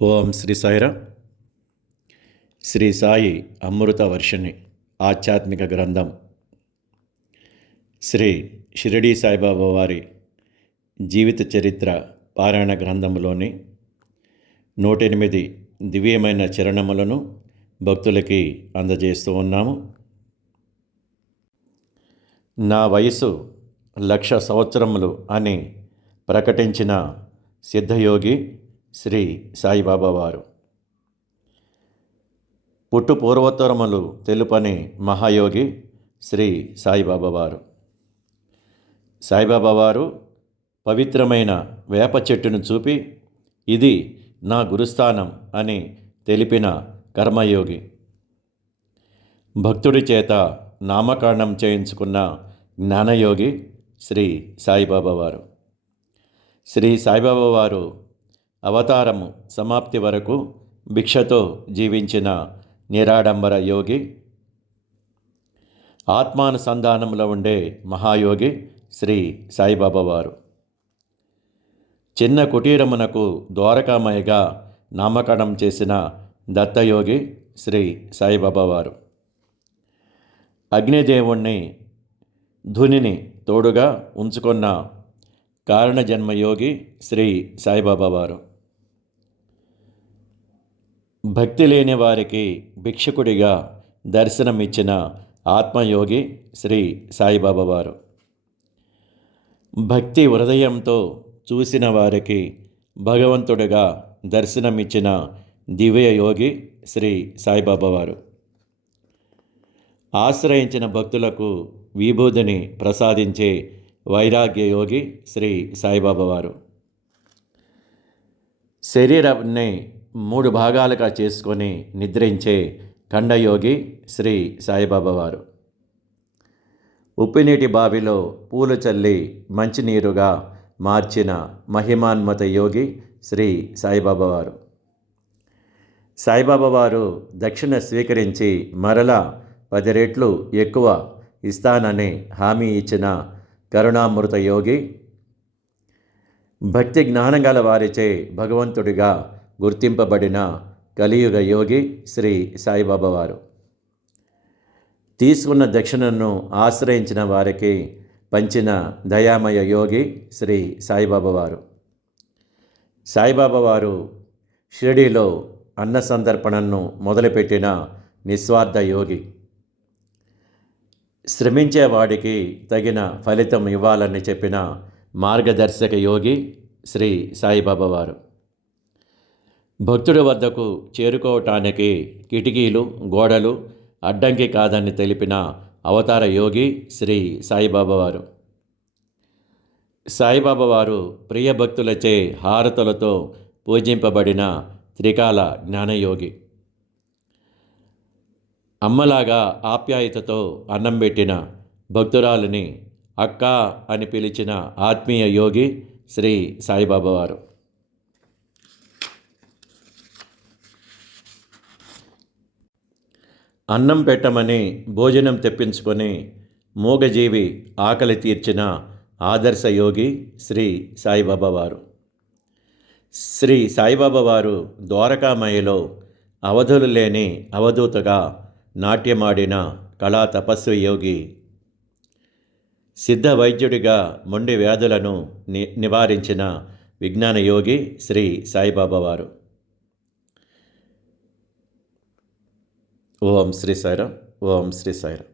ఓం శ్రీ సాయిరాం. శ్రీ సాయి అమృత వర్షిణి ఆధ్యాత్మిక గ్రంథం శ్రీ షిరిడీ సాయిబాబా వారి జీవిత చరిత్ర పారాయణ గ్రంథంలోని 108 దివ్యమైన చరణములను భక్తులకి అందజేస్తూ ఉన్నాము. నా వయసు 1,00,000 సంవత్సరములు అని ప్రకటించిన సిద్ధయోగి శ్రీ సాయిబాబా వారు, పుట్టు పూర్వోత్తరములు తెలుపని మహాయోగి శ్రీ సాయిబాబా వారు. సాయిబాబా వారు పవిత్రమైన వేప చెట్టును చూపి ఇది నా గురుస్థానం అని తెలిపిన కర్మయోగి. భక్తుడి చేత నామకరణం చేయించుకున్న జ్ఞానయోగి శ్రీ సాయిబాబా వారు. శ్రీ సాయిబాబా వారు అవతారము సమాప్తి వరకు భిక్షతో జీవించిన నిరాడంబర యోగి, ఆత్మానుసంధానంలో ఉండే మహాయోగి శ్రీ సాయిబాబా వారు. చిన్న కుటీరమునకు ద్వారకామయ్యగా నామకరణం చేసిన దత్తయోగి శ్రీ సాయిబాబా వారు. అగ్నిదేవుణ్ణి ధునిని తోడుగా ఉంచుకున్న కారణజన్మయోగి శ్రీ సాయిబాబా వారు. భక్తి లేని వారికి భిక్షకుడిగా దర్శనమిచ్చిన ఆత్మయోగి శ్రీ సాయిబాబా వారు. భక్తి హృదయంతో చూసిన వారికి భగవంతుడిగా దర్శనమిచ్చిన దివ్యయోగి శ్రీ సాయిబాబా వారు. ఆశ్రయించిన భక్తులకు విభూతిని ప్రసాదించే వైరాగ్యయోగి శ్రీ సాయిబాబా వారు. శరీరాన్ని 3 భాగాలుగా చేసుకొని నిద్రించే ఖండయోగి శ్రీ సాయిబాబా వారు. ఉప్పినీటి బావిలో పూలు చల్లి మంచినీరుగా మార్చిన మహిమాన్విత యోగి శ్రీ సాయిబాబా వారు. సాయిబాబా వారు దక్షిణ స్వీకరించి మరలా 10 రెట్లు ఎక్కువ ఇస్తానని హామీ ఇచ్చిన కరుణామృత యోగి, భక్తి జ్ఞానం గల వారిచే భగవంతుడిగా గుర్తింపబడిన కలియుగ యోగి శ్రీ సాయిబాబా వారు. తీసుకున్న దక్షిణను ఆశ్రయించిన వారికి పంచిన దయామయ యోగి శ్రీ సాయిబాబా వారు. సాయిబాబా వారు షిరిడీలో అన్న సంతర్పణను మొదలుపెట్టిన నిస్వార్థ యోగి. శ్రమించేవాడికి తగిన ఫలితం ఇవ్వాలని చెప్పిన మార్గదర్శక యోగి శ్రీ సాయిబాబా వారు. భక్తుడి వద్దకు చేరుకోవటానికి కిటికీలు గోడలు అడ్డంకి కాదని తెలిపిన అవతార యోగి శ్రీ సాయిబాబా వారు. సాయిబాబా వారు ప్రియ భక్తులచే హారతులతో పూజింపబడిన త్రికాల జ్ఞానయోగి. అమ్మలాగా ఆప్యాయతతో అన్నం పెట్టిన భక్తురాలిని అక్క అని పిలిచిన ఆత్మీయ యోగి శ్రీ సాయిబాబా వారు. అన్నం పెట్టమని భోజనం తెప్పించుకొని మూగజీవి ఆకలి తీర్చిన ఆదర్శ యోగి శ్రీ సాయిబాబా వారు. శ్రీ సాయిబాబా వారు ద్వారకామయ్యలో అవధులు లేని అవధూతగా నాట్యమాడిన కళా తపస్వి యోగి. సిద్ధ వైద్యుడిగా మొండి వ్యాధులను నివారించిన విజ్ఞాన యోగి శ్రీ సాయిబాబా వారు. ఓం శ్రీ సాయిరాం. ఓం శ్రీ సాయిరాం.